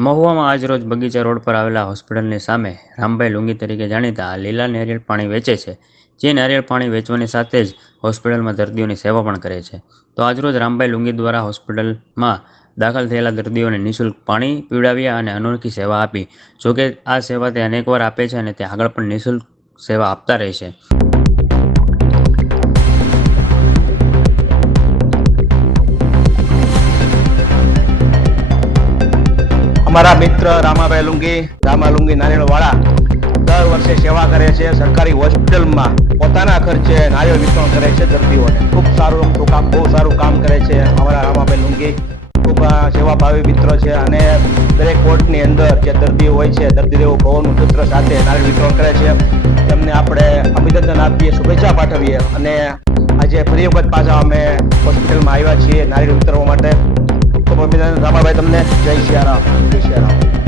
મહુવામાં આજરોજ બગીચા રોડ પર આવેલા હોસ્પિટલની સામે રામભાઈ લુંગી તરીકે જાણીતા આ લીલા નારિયેળ પાણી વેચે છે. જે નારિયેળ પાણી વેચવાની સાથે જ હોસ્પિટલમાં દર્દીઓની સેવા પણ કરે છે. તો આજરોજ રામભાઈ લુંગી દ્વારા હોસ્પિટલમાં દાખલ થયેલા દર્દીઓને નિઃશુલ્ક પાણી પીવડાવ્યા અને અનોખી સેવા આપી. જોકે આ સેવા તે અનેકવાર આપે છે અને તે આગળ પણ નિઃશુલ્ક સેવા આપતા રહેશે. અમારા મિત્ર રામાભાઈ લુંગી નારિયેળવાળા દર વર્ષે સેવા કરે છે. સરકારી હોસ્પિટલમાં પોતાના ખર્ચે નારિયેળ વિતરણ કરે છે દર્દીઓને. ખૂબ સારું કામ, બહુ સારું કામ કરે છે અમારા રામાભાઈ લુંગી. ખૂબ સેવાભાવી મિત્ર છે અને દરેક વોર્ડની અંદર જે દર્દીઓ હોય છે, દર્દીદેવો ભવનનું સૂત્ર સાથે નારિયેળ વિતરણ કરે છે. તેમને આપણે અભિનંદન આપીએ, શુભેચ્છા પાઠવીએ અને આજે ફરી વખત પાછા અમે હોસ્પિટલમાં આવ્યા છીએ નારિયેળ વિતરવા માટે. ખૂબ અભિનંદન રામાભાઈ તમને. જય સિયારામ. જય સિયારામ.